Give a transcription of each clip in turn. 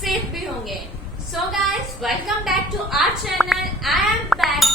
Safe भी होंगे। So guys, welcome back to our channel. I am back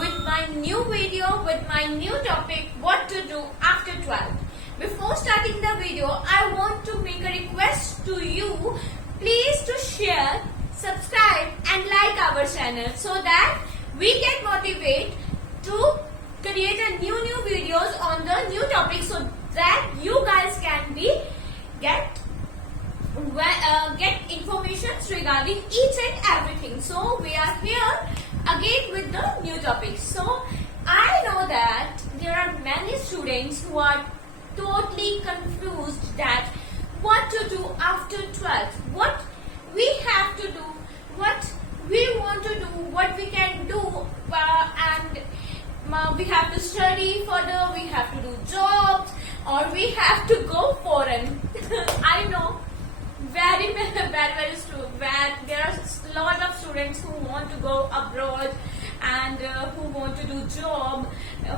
with my new video, with my new topic, what to do after 12. Before starting the video, I want to make a request to you. Please to share, subscribe and like our channel so that we get motivated to create a new videos on the new topics so that you guys can be get information regarding each and everything. So we are here again with the new topics. So I know that there are many students who are totally confused that what to do after 12th, what we have to do, what we want to do, what we can do, and we have to study further, we have to do jobs, or we have to go foreign. I know very there are a lot of students who want to go abroad and who want to do job,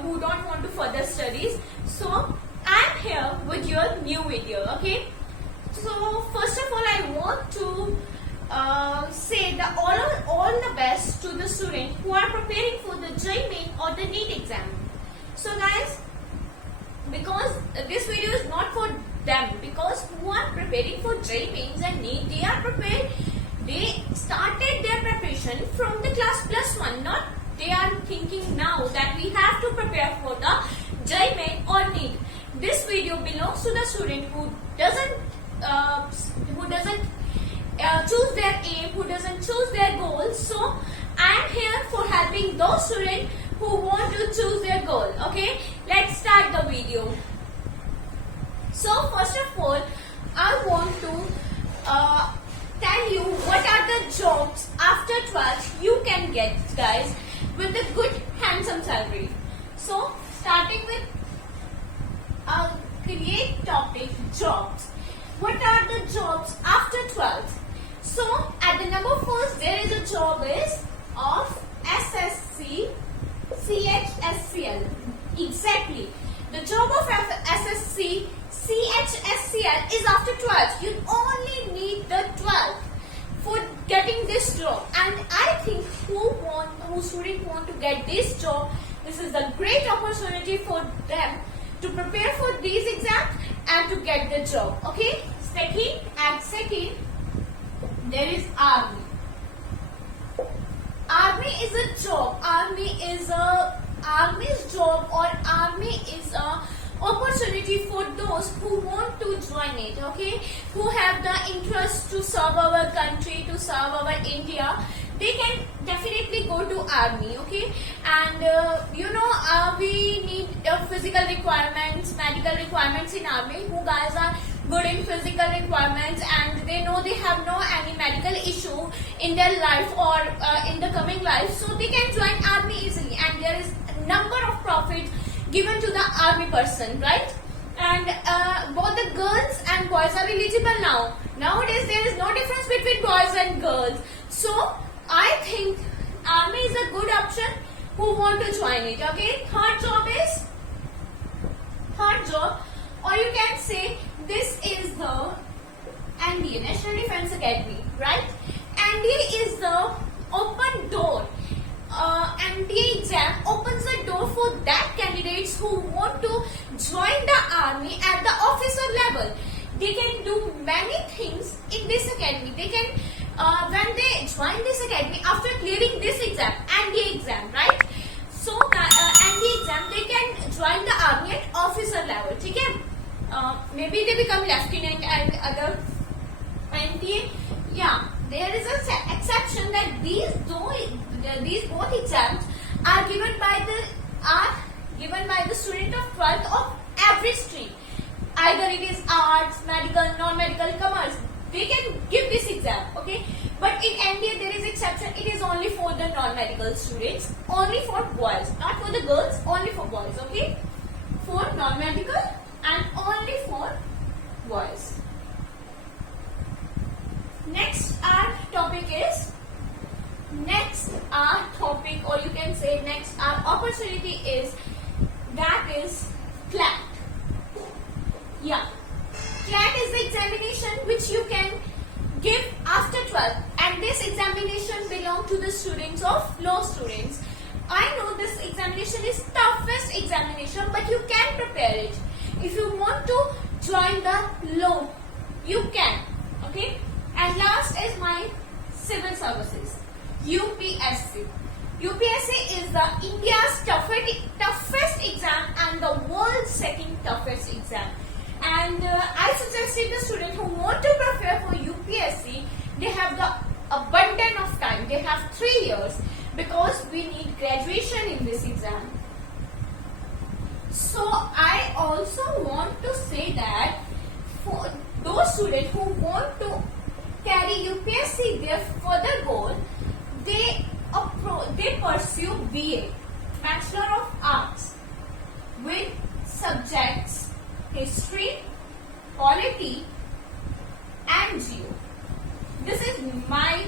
who don't want to further studies. So I'm here with your new video. Okay, so first of all I want to say the all the best to the students who are preparing for the JEE Main or the NEET exam. So guys, because this video is not for them, because who are preparing for JEE Mains and NEET, they are prepared, they started their preparation from the class +1, not they are thinking now that we have to prepare for the JEE Main or NEET. This video belongs to the student who doesn't choose their aim, who doesn't choose their goals. So I am here for helping those students who want to choose their goal. Okay, let's start the video. So first of all, I want to tell you what are the jobs after 12th you can get, guys, with a good handsome salary. So starting with create topic jobs. What are the jobs after 12th? So at the number first there is a job is of SSC CHSCL. Exactly. The job of SSC CHSCL is after 12th. You only need the 12th for getting this job. And I think who student want to get this job, this is a great opportunity for them to prepare for these exams and to get the job. Okay. Second, there is army. Army is a job. Army's job or army is a opportunity for those who want to join it. Okay, who have the interest to serve our country, to serve our India, they can definitely go to army. Okay, and we need physical requirements, medical requirements in army. Who guys are good in physical requirements and they know they have no any medical issue in their life or in the coming life, so they can join army easily, and there is a number of profits given to the army person, right? And both the girls and boys are eligible now. Nowadays there is no difference between boys and girls. So I think army is a good option who want to join it. Okay, third job, or you can say this is the NDA, National Defense Academy, right? NDA is the open door. NDA exam opens the door for that candidates who want to join the army at the officer level. They can do many things in this academy. They can, when they join this academy after clearing this exam, NDA exam, right? So NDA exam, they can join the army at officer level. Okay? Maybe they become lieutenant and other NDA. Yeah, there is an exception that these both exams are given by the student of 12th of every stream. Either it is arts, medical, non-medical, commerce. They can give this exam, okay? But in NDA there is exception. It is only for the non-medical students, only for boys, not for the girls, only for boys, okay? For non-medical and only for boys. Next our topic, or you can say next our opportunity is CLAT. Yeah, CLAT is the examination which you can give after 12th, and this examination belong to the students of law students. I know this examination is toughest examination, but you can prepare it. If you want to join the law, you can. Okay. And last is my civil services, UPSC. UPSC is the India's toughest exam and the world's second toughest exam. And I suggested the student who want to prepare for UPSC, they have the abundant of time. They have 3 years because we need graduation in this exam. So I also want to say that for those students who want to carry UPSC their further goal, they pursue BA, Bachelor of Arts, with subjects history, polity, and geo. This is my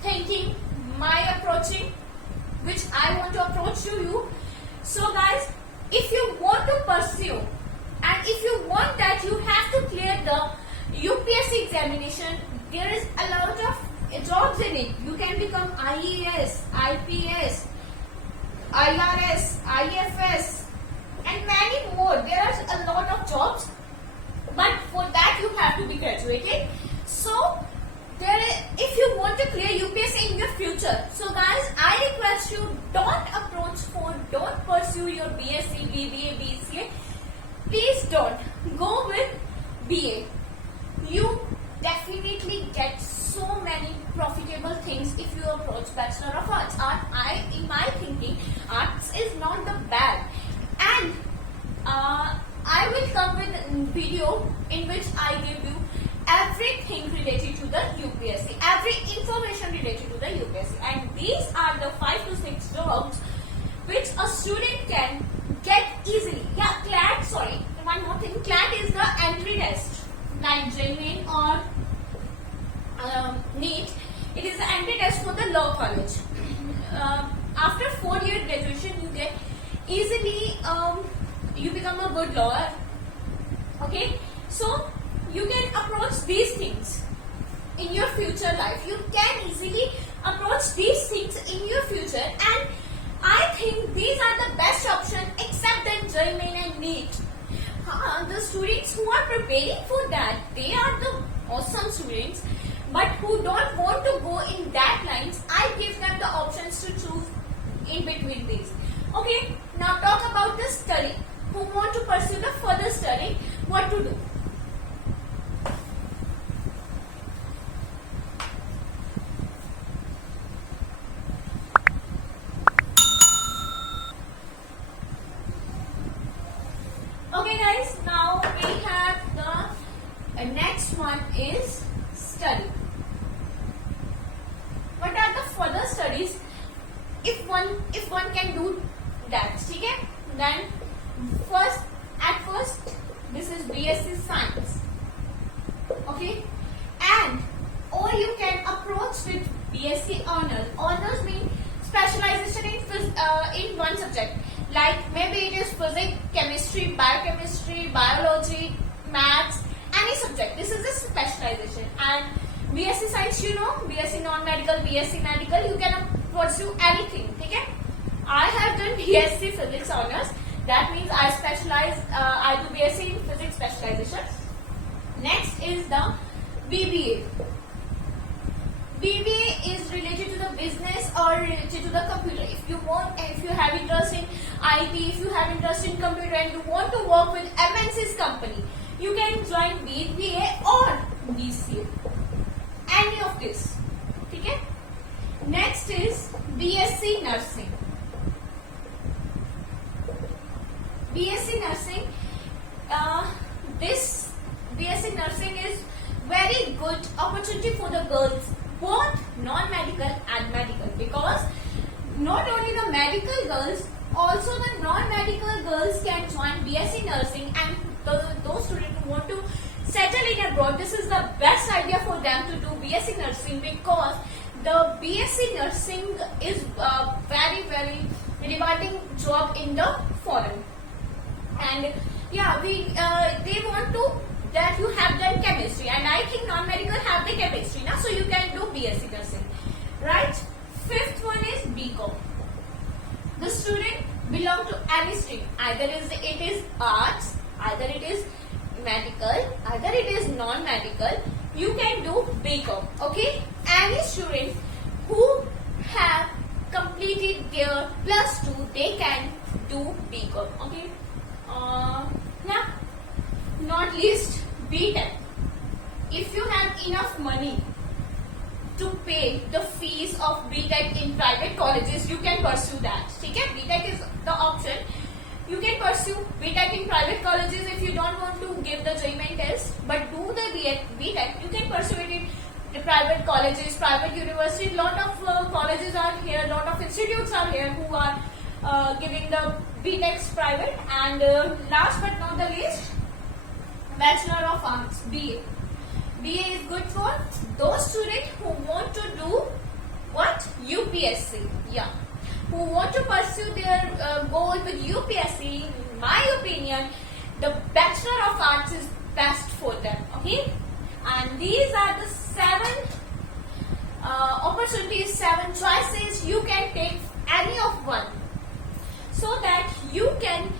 thinking, my approaching, which I want to approach to you. So guys, if you want to pursue and if you want that, you have to clear the UPSC examination. There is a lot of jobs in it. You can become IAS, IPS, IRS, IFS, and many more. There are a lot of jobs, but for that you have to be graduated. So if you want to clear UPSC in your future, so guys, I request you, don't pursue your BSc, BBA, BCA. Please don't go with BA. You definitely get so many profitable things if you approach Bachelor of Arts. In my thinking, arts is not the bad. And I will come with a video in which I give you everything related to the UPSC, every information related to the UPSC. And these are the 5 to 6 jobs which a student can get easily. Yeah, CLAT, sorry, one more thing. CLAT is the entry test, like JEE or NEET. It is the entry test for the law college. After 4-year graduation, you get easily, you become a good lawyer. Okay, so you can approach these things in your future life. You can easily approach these things in your future, and I think these are the best option except then JEE and NEET. The students who are preparing for that, they are the awesome students, but who don't want to go in that lines, I give them the options to choose in between these. Okay, now talk about the study. Who want to pursue the further study, what to do? Okay guys, now we have the next one is study. What are the further studies if one can do that? Okay, then at first this is BSc Science. Okay, and or you can approach with BSc Honors. Honors mean specialization in one subject. Like maybe it is physics, chemistry, biochemistry, biology, maths, any subject. This is a specialization. And BSc Science, you know, BSc Non-Medical, BSc Medical, you can pursue anything. Okay? I have done BSc Physics Honors. That means I specialize, I do BSc in Physics specialization. Next is the BBA. BBA is related to the business or related to the computer. If you have interest in IT, if you have interest in computer and you want to work with MNC's company, you can join BBA or BCA. Any of this. Okay? Next is BSc Nursing. BSc Nursing. This BSc Nursing is very good opportunity for the girls, both non-medical and medical, because not only the medical girls, also the non-medical girls can join BSc Nursing, and those students who want to settle in abroad, this is the best idea for them to do BSc Nursing, because the BSc Nursing is a very, very rewarding job in the foreign. And yeah, they that you have done chemistry, and I think non-medical have the chemistry now, so you can do BSc nursing, right? Fifth one is BCom. The student belong to any stream, either it is arts, either it is medical, either it is non-medical. You can do BCom. Okay, any student who have completed their +2, they can do BCom. Okay, now not least BTech. If you have enough money to pay the fees of BTech in private colleges, you can pursue that. Okay, BTech is the option. You can pursue BTech in private colleges if you don't want to give the JEE test, but do the BTech. You can pursue it in the private colleges, private universities. Lot of colleges are here, lot of institutes are here who are giving the BTechs private. And last but not the least, Bachelor of Arts, BA. BA is good for those students who want to do what? UPSC. Yeah. Who want to pursue their goal with UPSC. In my opinion, the Bachelor of Arts is best for them. Okay. And these are the 7 opportunities, 7 choices. You can take any of one, so that you can.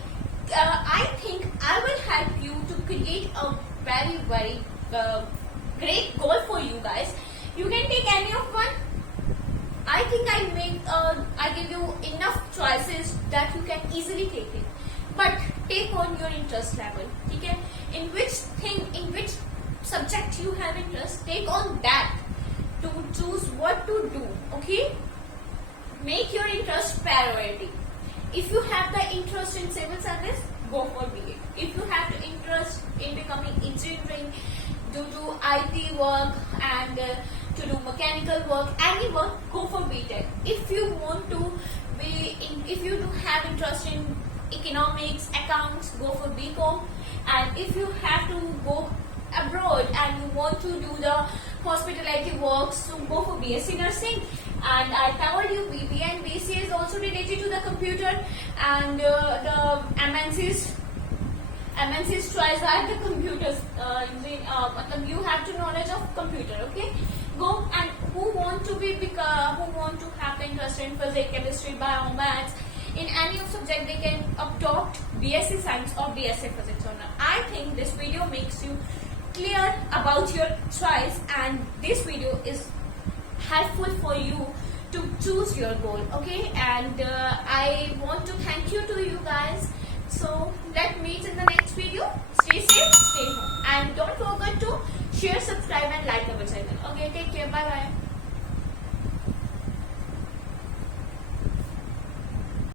I think I will help you to create a very great goal for you guys. You can take any of one. I think I give you enough choices that you can easily take it. But take on your interest level. Okay? In which subject you have interest, take on that to choose what to do. Okay? Make your interest priority. If you have the interest in civil service, go for BA. If you have the interest in becoming engineering, to do IT work and to do mechanical work, any work, go for BTech. If you want to if you do have interest in economics, accounts, go for BCom. And if you have to go abroad and you want to do the hospitality works, so go for BSc nursing. And I told you BBA and BCA is also related to the computer, and the MNC's choice are the computers. You have to knowledge of computer. Okay, go. And who want to have interest in physics, chemistry, bio, maths, in any of subject, they can adopt BSc Science or BSc Physics or not. I think this video makes you clear about your choice, and this video is helpful for you to choose your goal. Okay, and I want to thank you to you guys. So let's meet in the next video.